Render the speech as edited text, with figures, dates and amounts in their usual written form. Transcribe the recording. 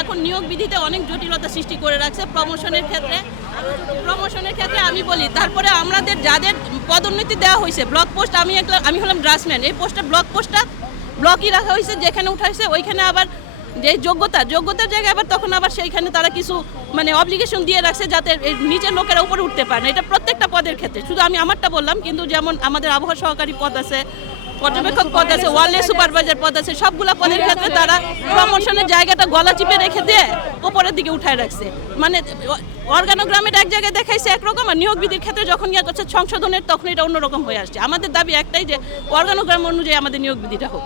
এখন নিয়োগ বিধিতে অনেক জটিলতা সৃষ্টি করে রাখছে প্রমোশনের ক্ষেত্রে আমি বলি। তারপরে আমাদের যাদের পদোন্নতি দেওয়া হয়েছে ব্লক পোস্ট, আমি হলাম ড্রাফটসম্যান, এই পোস্টটা পোস্টটা ব্লকই রাখা হয়েছে, যেখানে উঠাইছে ওইখানে আবার যে যোগ্যতার জায়গায় আবার তখন আবার সেইখানে তারা কিছু মানে অব্লিগেশন দিয়ে রাখছে যাতে নিচের লোকেরা উপরে উঠতে পারে না। এটা প্রত্যেকটা পদের ক্ষেত্রে, শুধু আমি আমারটা বললাম, কিন্তু যেমন আমাদের আবহাওয়া সহকারী পদ আছে, পর্যবেক্ষক পদ আছে, ওয়ারলেস সুপারভাইজার পদ আছে, সবগুলা পদের ক্ষেত্রে তারা প্রমোশনের জায়গাটা গলা চিপে রেখে দিয়ে উপরের দিকে উঠায় রাখছে। মানে অর্গানোগ্রামের এক জায়গায় দেখাইছে একরকম, আর নিয়োগ বিধির ক্ষেত্রে যখন ইয়া করছে সংশোধনের তখন এটা অন্যরকম হয়ে আসছে। আমাদের দাবি একটাই যে অর্গানোগ্রাম অনুযায়ী আমাদের নিয়োগ বিধিটা হোক।